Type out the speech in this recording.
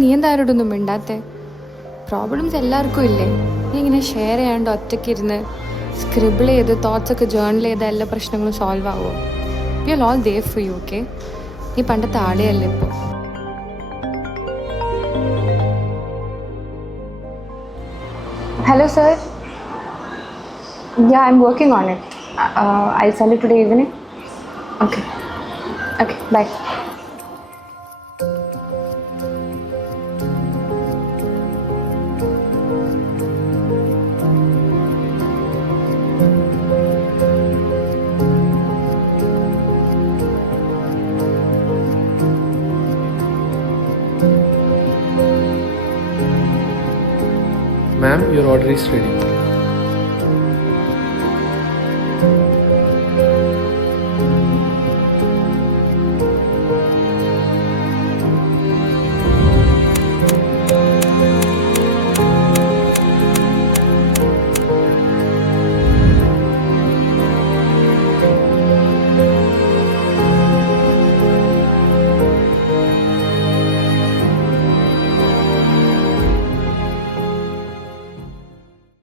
നീ എന്താ ആരോടൊന്നും മിണ്ടാത്തെ? പ്രോബ്ലംസ് എല്ലാവർക്കും ഇല്ലേ? നീ ഇങ്ങനെ ഷെയർ ചെയ്യാണ്ട് ഒറ്റയ്ക്ക് ഇരുന്ന് സ്ക്രിബിൾ ചെയ്ത് തോട്ട്സൊക്കെ ജേർണൽ ചെയ്ത എല്ലാ പ്രശ്നങ്ങളും സോൾവ് ആവുമോ? We are all there for you, okay? നീ പണ്ടത്തെ ആളെയല്ലേ ഇപ്പോൾ. Hello, sir. Yeah, I'm working on it. I'll send it today evening. Okay. Okay, bye. Ma'am, your order is ready.